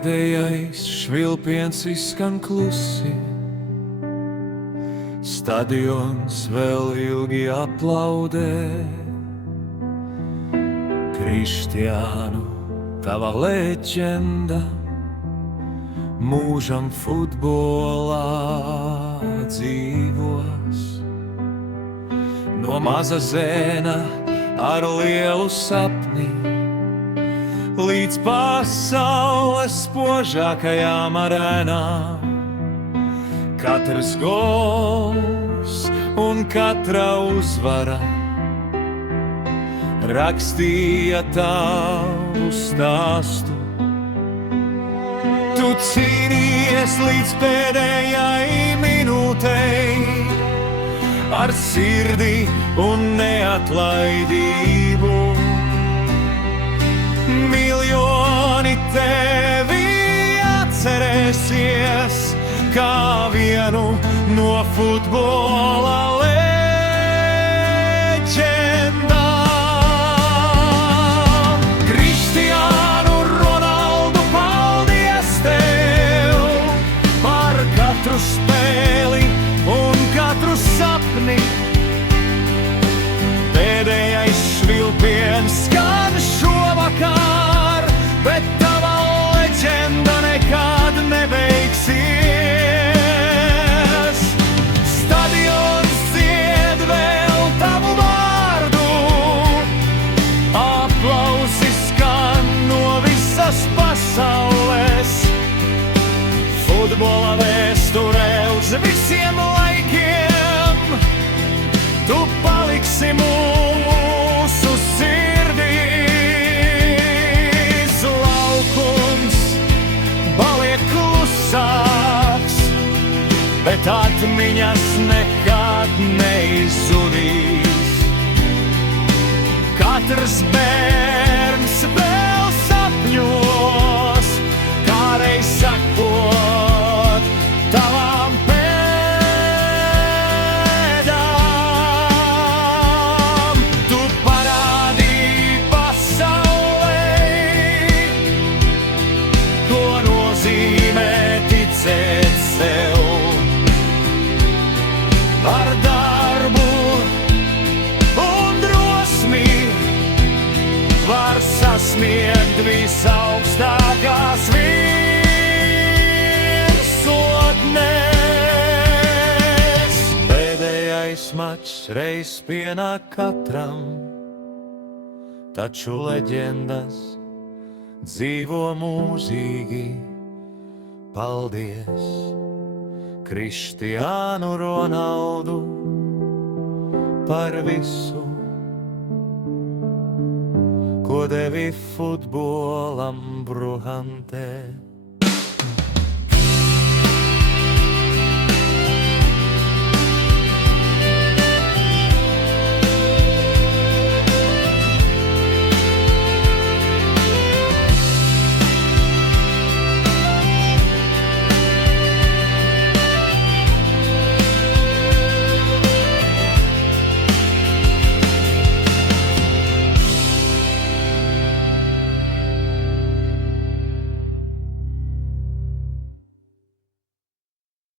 Pēdējais švilpiens izskan klusi, stadions vēl ilgi aplaudē. Krištiānu, tava leģenda mūžam futbolā dzīvos. No maza zēna ar lielu sapni līdz pasaules spožākajām arēnām. Katrs gols un katra uzvara rakstīja tavu stāstu. Tu cīnījies līdz pēdējai minūtei ar sirdi un neatlaidību. Miljoni tevi atcerēsies kā vienu no futbola leģendām. Krištiānu Ronaldu, paldies tev par katru spēli un katru sapni. Pēdējais švilpiens skan šovakar, bet tava leģenda nekad nebeigsies. Stadions dzied vēl tavu vārdu, aplausi skan no visas pasaules. Futbola vēsturē uz visiem laikiem tu paliksi mūsu sirdīs. Laukums paliek klusāks, bet atmiņas nekad neizudīs. Katrs bērns vēl sapņos, kādreiz sakot tavām pēdām. Tu parādīji pasaulei, ko nozīmē ticēt sev. Ar darbu un drosmi var sasniegt visaugstākās virsotnes. Pēdējais mačs reiz pienāk katram, taču leģendas dzīvo mūžīgi. Paldies, Krištiānu Ronaldu, par visu, ko devi futbolam Bruhantē.